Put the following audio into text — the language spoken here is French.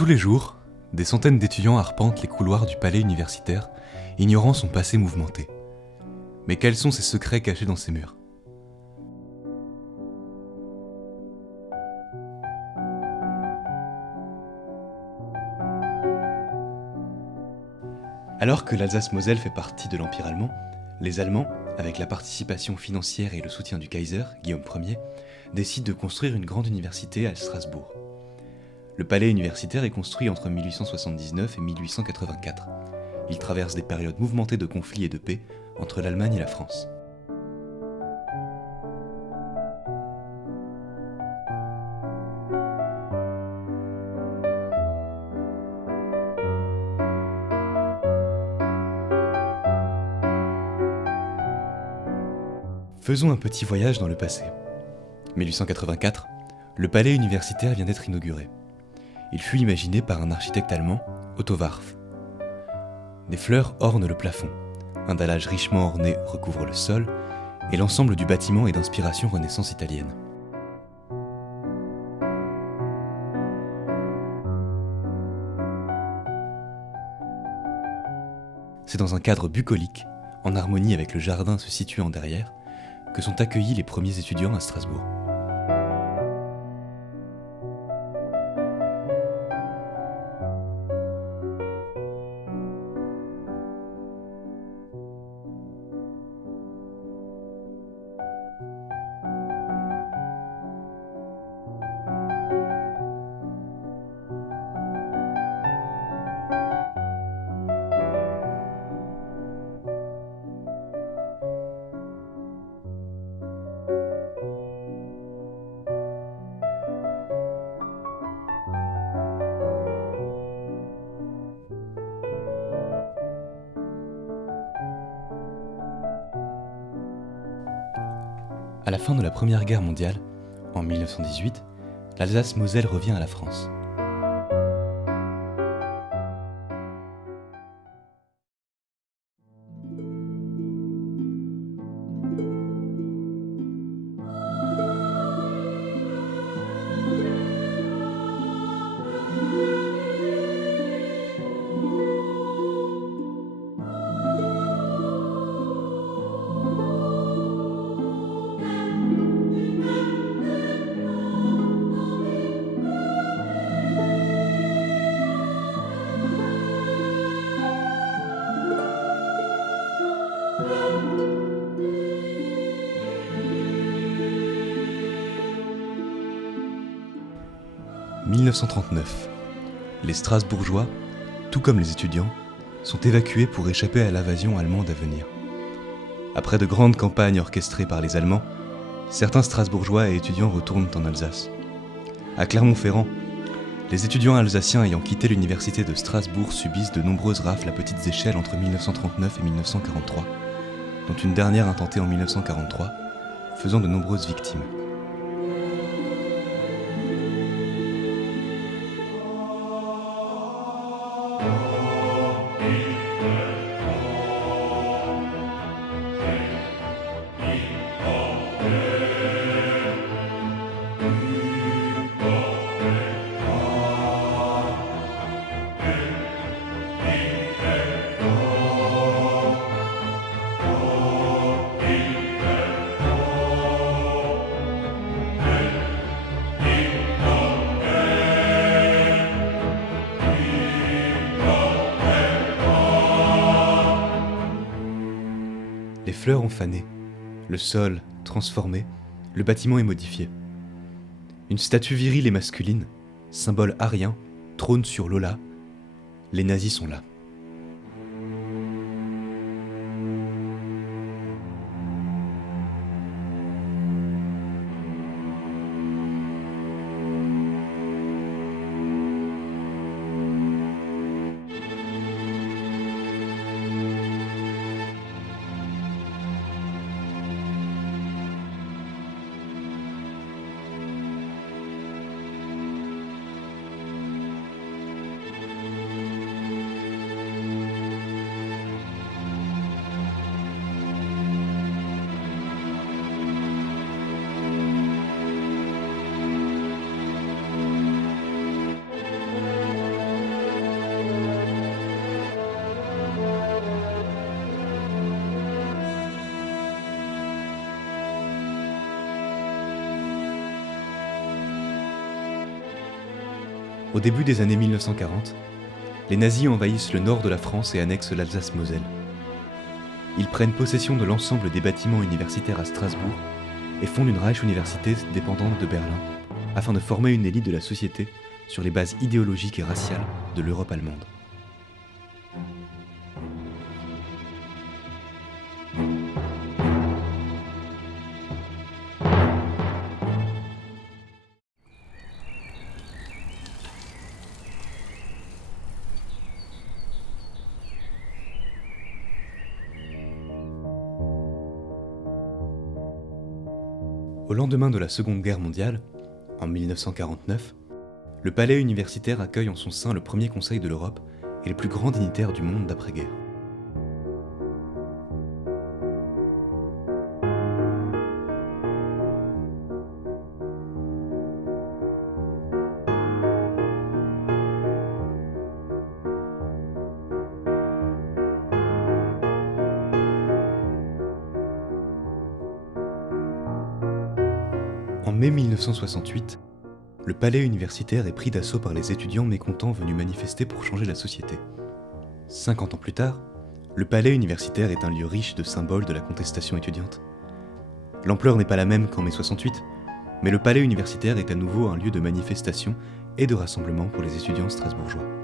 Tous les jours, des centaines d'étudiants arpentent les couloirs du palais universitaire, ignorant son passé mouvementé. Mais quels sont ces secrets cachés dans ces murs ? Alors que l'Alsace-Moselle fait partie de l'Empire allemand, les Allemands, avec la participation financière et le soutien du Kaiser, Guillaume Ier, décident de construire une grande université à Strasbourg. Le palais universitaire est construit entre 1879 et 1884. Il traverse des périodes mouvementées de conflits et de paix entre l'Allemagne et la France. Faisons un petit voyage dans le passé. 1884, le palais universitaire vient d'être inauguré. Il fut imaginé par un architecte allemand, Otto Warf. Des fleurs ornent le plafond, un dallage richement orné recouvre le sol, et l'ensemble du bâtiment est d'inspiration Renaissance italienne. C'est dans un cadre bucolique, en harmonie avec le jardin se situant derrière, que sont accueillis les premiers étudiants à Strasbourg. À la fin de la Première Guerre mondiale, en 1918, l'Alsace-Moselle revient à la France. « 1939. Les Strasbourgeois, tout comme les étudiants, sont évacués pour échapper à l'invasion allemande à venir. Après de grandes campagnes orchestrées par les Allemands, certains Strasbourgeois et étudiants retournent en Alsace. À Clermont-Ferrand, les étudiants alsaciens ayant quitté l'université de Strasbourg subissent de nombreuses rafles à petites échelles entre 1939 et 1943, dont une dernière intentée en 1943, faisant de nombreuses victimes. Les fleurs ont fané, le sol transformé, le bâtiment est modifié. Une statue virile et masculine, symbole arien, trône sur l'Ola. Les nazis sont là. Au début des années 1940, les nazis envahissent le nord de la France et annexent l'Alsace-Moselle. Ils prennent possession de l'ensemble des bâtiments universitaires à Strasbourg et fondent une Reichsuniversität dépendante de Berlin, afin de former une élite de la société sur les bases idéologiques et raciales de l'Europe allemande. Au lendemain de la Seconde Guerre mondiale, en 1949, le palais universitaire accueille en son sein le premier conseil de l'Europe et les plus grands dignitaires du monde d'après-guerre. En mai 1968, le palais universitaire est pris d'assaut par les étudiants mécontents venus manifester pour changer la société. 50 ans plus tard, le palais universitaire est un lieu riche de symboles de la contestation étudiante. L'ampleur n'est pas la même qu'en mai 68, mais le palais universitaire est à nouveau un lieu de manifestation et de rassemblement pour les étudiants strasbourgeois.